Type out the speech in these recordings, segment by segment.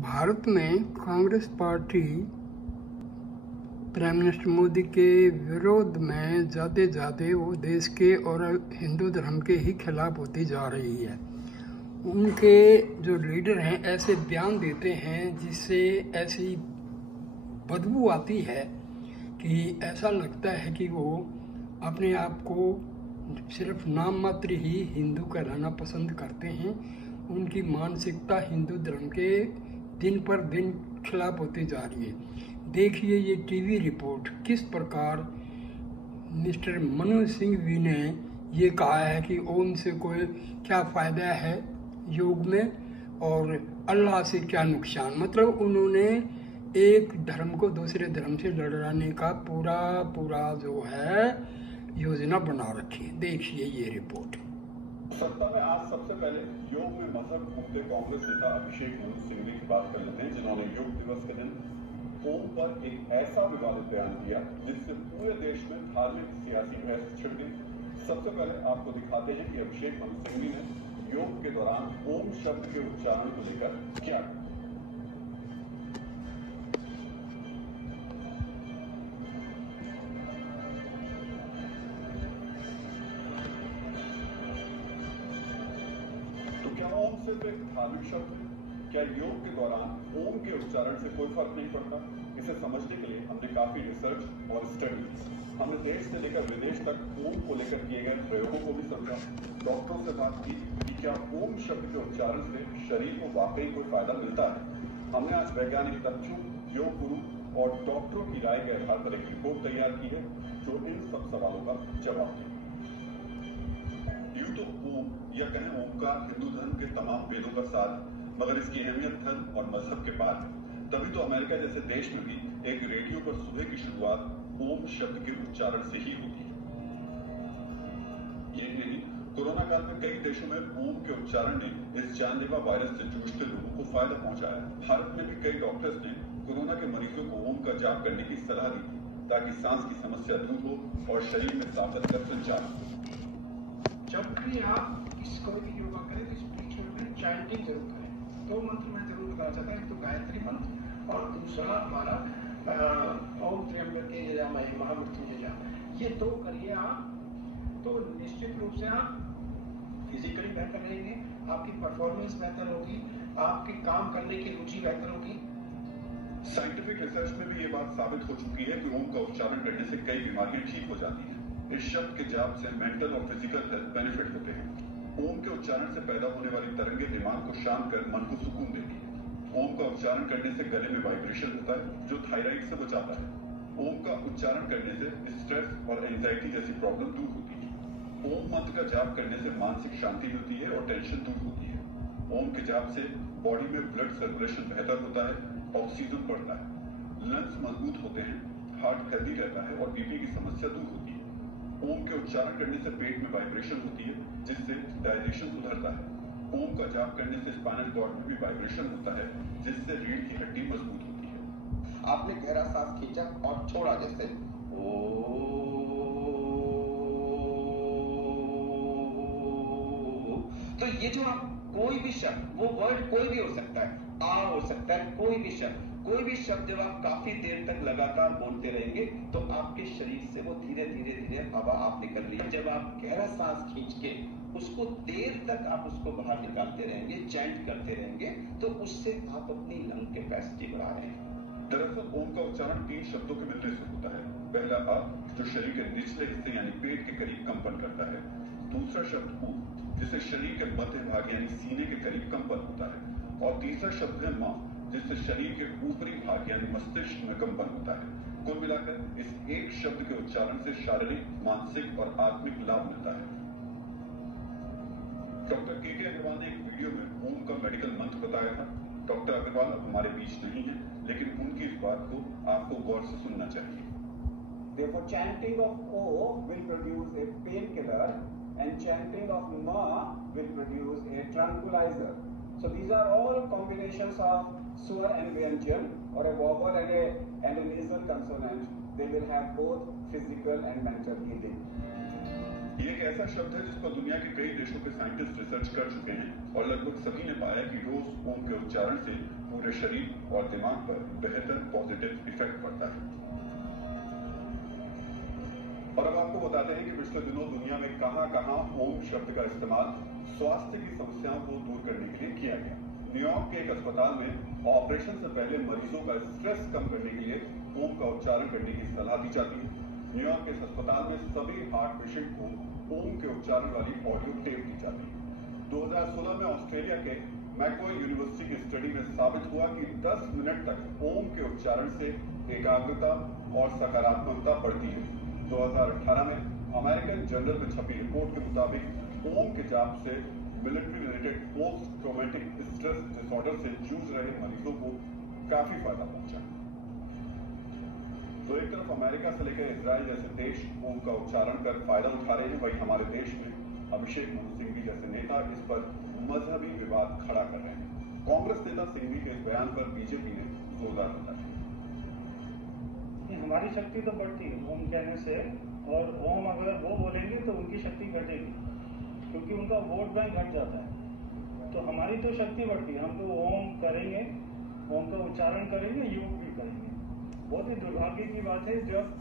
भारत में Congress party prime minister Modi के विरोध में जाते जाते वो देश के और हिंदू धर्म के ही खिलाफ होती जा रही है। उनके जो लीडर हैं ऐसे बयान देते हैं जिससे ऐसी बदबू आती है कि ऐसा लगता है कि वो अपने आप को सिर्फ नाम मात्र ही हिंदू का रहना पसंद करते हैं। उनकी मानसिकता हिंदू धर्म के दिन पर दिन खिलाफ होती जा रही है। देखिए ये टीवी रिपोर्ट किस प्रकार मिस्टर मनोज सिंघवी ने ये कहा है कि ओम से कोई क्या फ़ायदा है योग में और अल्लाह से क्या नुकसान। मतलब उन्होंने एक धर्म को दूसरे धर्म से लड़ाने का पूरा जो है योजना बना रखी है। देखिए ये रिपोर्ट। सत्ता में आज सबसे पहले योग में मजहब घूमते कांग्रेस नेता अभिषेक मनु सिंघवी की बात कर लेते हैं, जिन्होंने योग दिवस के दिन ओम पर एक ऐसा विवादित बयान दिया जिससे पूरे देश में धार्मिक सियासी बहस छिड़ गई। सबसे पहले आपको दिखाते हैं कि अभिषेक मनु सिंघवी ने योग के दौरान ओम शब्द के उच्चारण को लेकर क्या कहा। क्या ओम सिर्फ एक धार्मिक शब्द है? क्या योग के दौरान ओम के उच्चारण से कोई फर्क नहीं पड़ता? इसे समझने के लिए हमने काफी रिसर्च और स्टडी हमने देश से लेकर विदेश तक ओम को लेकर किए गए प्रयोगों को भी समझा। डॉक्टरों से बात की कि क्या ओम शब्द के उच्चारण से शरीर को वाकई कोई फायदा मिलता है। हमने आज वैज्ञानिक तथ्यों, योग गुरु और डॉक्टरों की राय के आधार पर एक रिपोर्ट तैयार की है जो इन सब सवालों का जवाब देगी। यूं तो ओम या कहें ओमकार हिंदू धर्म के तमाम वेदों का सार, मगर इसकी अहमियत धर्म और मजहब के पार है। तभी तो अमेरिका जैसे देश में भी एक रेडियो पर सुबह की शुरुआत ओम शब्द के उच्चारण से ही होती है। यही नहीं, कोरोना काल में कई देशों में ओम के उच्चारण ने इस जानलेवा वायरस से जूझते लोगों को फायदा पहुंचाया। भारत में भी कई डॉक्टर्स ने कोरोना के मरीजों को ओम का जाप करने की सलाह दी ताकि सांस की समस्या दूर हो और शरीर में ताकत का संचार हो। जब भी आप कोई भी योगा करें तो स्पिरिचुअल में चैंटिंग जरूर करें। दो मंत्र मैं जरूर बताना चाहता हूं, एक तो गायत्री मंत्र और दूसरा हमारा ओम त्र्यंबके यजामहे महामृत्युंजय जाप। ये दो करिए आप तो निश्चित रूप से आप फिजिकली बेहतर रहेंगे, आपकी परफॉर्मेंस बेहतर होगी, आपके काम करने की रुचि बेहतर होगी। साइंटिफिक रिसर्च में भी ये बात साबित हो चुकी है कि ओम का उच्चारण करने से कई बीमारियां ठीक हो जाती हैं। इस शब्द के जाप से मेंटल और फिजिकल हेल्थ बेनिफिट होते हैं। ओम के उच्चारण से पैदा होने वाली तरंगे दिमाग को शांत कर मन को सुकून देती है। ओम का उच्चारण करने से गले में वाइब्रेशन होता है जो थायराइड से बचाता है। ओम का उच्चारण करने से स्ट्रेस और एंजाइटी जैसी प्रॉब्लम दूर होती है। ओम मंत्र का जाप करने से मानसिक शांति होती है और टेंशन दूर होती है। ओम के जाप से बॉडी में ब्लड सर्कुलेशन बेहतर होता है, ऑक्सीजन बढ़ता है, लंग्स मजबूत होते हैं, हार्ट हेल्दी रहता है और बीपी की समस्या दूर होती है। ओम के उच्चारण करने से पेट में वाइब्रेशन होती है जिससे डाइजेशन सुधरता है। ओम का जाप करने से स्पाइनल कॉर्ड में भी वाइब्रेशन होता है जिससे रीढ़ की हड्डी मजबूत होती है। आपने गहरा सांस खींचा और छोड़ा जैसे तो ये जो आप कोई भी शब्द, वो वर्ड कोई भी हो सकता है, आ हो सकता है, कोई भी शब्द जब आप काफी देर तक लगातार बोलते रहेंगे तो आपके शरीर से वो धीरे धीरे हवा आप निकल रही है। जब आप गहरा सांस खींच के उसको देर तक आप उसको बाहर निकालते रहेंगे, चैंट करते रहेंगे, तो उससे आप अपनी लंग कैपेसिटी बढ़ा रहे हैं। दरअसल ओम का उच्चारण 3 शब्दों के मिलने से होता है। पहला आ जो शरीर के निचले हिस्से यानी पेट के करीब कंपन करता है। दूसरा शब्द ऊ जिससे शरीर के मध्य भाग यानी सीने के करीब कंपन होता है। और तीसरा शब्द है मां जिससे शरीर के ऊपरी भाग यानी मस्तिष्क में कंपन होता है। कुल मिलाकर इस एक शब्द के उच्चारण से शारीरिक, मानसिक और आत्मिक लाभ मिलता है। डॉक्टर के अग्रवाल ने एक वीडियो में ओम का मेडिकल मंत्र बताया था। डॉक्टर अग्रवाल अब हमारे बीच नहीं है, लेकिन उनकी इस बात को आपको गौर से सुनना चाहिए। Therefore, chanting of O will produce a painkiller, and chanting of Ma will produce a tranquilizer. So these are all combinations of Swar and Vyanjan, or a vowel and a nasal consonant. They will have both physical and mental healing. ये एक ऐसा शब्द है जिस पर दुनिया के कई देशों के साइंटिस्ट रिसर्च कर चुके हैं और लगभग सभी ने पाया कि रोज ओम के उच्चारण से पूरे शरीर और दिमाग पर बेहतर पॉजिटिव इफेक्ट पड़ता है। और अब आपको बताते हैं कि पिछले दिनों दुनिया में कहां ओम शब्द का इस्तेमाल स्वास्थ्य की समस्याओं को दूर करने के लिए किया गया। न्यूयॉर्क के एक अस्पताल में ऑपरेशन से पहले मरीजों का स्ट्रेस कम करने के लिए ओम का उच्चारण करने की सलाह दी जाती है। न्यूयॉर्क के इस अस्पताल में सभी हार्ट पेशेंट को ओम के उच्चारण वाली ऑडियो टेप दी जाती है। 2016 में ऑस्ट्रेलिया के मैकॉय यूनिवर्सिटी की स्टडी में साबित हुआ कि 10 मिनट तक ओम के उच्चारण से एकाग्रता और सकारात्मकता बढ़ती है। 2018 में अमेरिकन जर्नल में छपी रिपोर्ट के मुताबिक ओम के जाप से military related post traumatic stress disorder से जूझ रहे मरीजों को काफी फायदा पहुंचा। तो एक तरफ अमेरिका से लेकर इजराइल जैसे देश ओम का उच्चारण कर फायदा उठा रहे हैं, वहीं हमारे देश में अभिषेक मनु सिंघवी जैसे नेता इस पर मजहबी विवाद खड़ा कर रहे हैं। कांग्रेस नेता सिंघवी के इस बयान पर बीजेपी ने जोरदार बताया। हमारी शक्ति तो बढ़ती है ओम कहने से, और ओम अगर वो बोलेंगे तो उनकी शक्ति घटेगी, क्योंकि उनका वोट बैंक घट जाता है। तो हमारी तो शक्ति बढ़ती है, हम तो ओम करेंगे, ओम का उच्चारण करेंगे, योग भी करेंगे। बहुत ही दुर्भाग्य की बात है जब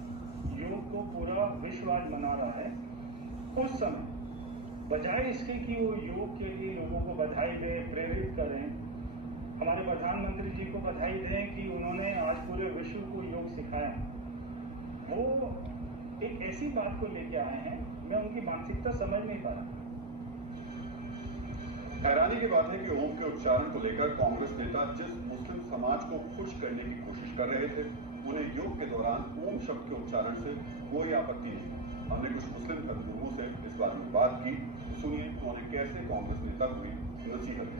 योग को पूरा विश्व आज मना रहा है, उस समय बजाय इसके कि वो योग के लिए लोगों को बधाई दें, प्रेरित करें, हमारे प्रधानमंत्री जी को बधाई दें कि उन्होंने आज पूरे विश्व को योग सिखाया, वो एक ऐसी बात को लेके आए हैं, मैं उनकी मानसिकता समझ नहीं पा रहा। हैरानी की बात है कि ओम के उच्चारण को लेकर कांग्रेस नेता जिस मुस्लिम समाज को खुश करने की कोशिश कर रहे थे, उन्हें योग के दौरान ओम शब्द के उच्चारण से कोई आपत्ति नहीं। हमने कुछ मुस्लिम धर्मगुरुओं से इस बारे में बात की, सुनिए उन्होंने कैसे कांग्रेस नेता को नसीहत दी।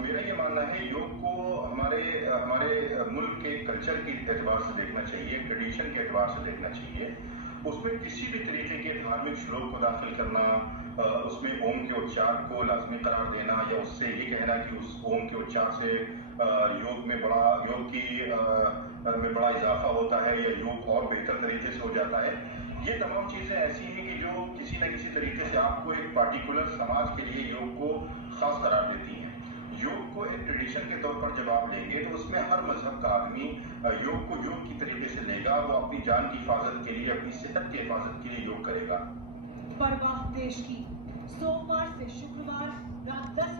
मेरा ये मानना है योग को हमारे मुल्क के कल्चर के एतबार से देखना चाहिए, ट्रेडिशन के एतबार से देखना चाहिए। उसमें किसी भी तरीके के धार्मिक श्लोक को दाखिल करना, उसमें ओम के उच्चार को लाजमी करार देना, या उससे ये कहना कि उस ओम के उच्चार से योग में बड़ा इजाफा होता है या योग और बेहतर तरीके से हो जाता है, ये तमाम चीजें ऐसी हैं कि जो किसी न किसी तरीके से आपको एक पार्टिकुलर समाज के लिए योग को खास करार देती हैं। योग को एक ट्रेडिशन के तौर पर जब आप लेंगे तो उसमें हर मजहब का आदमी योग को योग की तरीके से लेगा, वो अपनी जान की हिफाजत के लिए, अपनी सेहत की हिफाजत के लिए योग करेगा। परवाह देश की सोमवार से शुक्रवार रात 10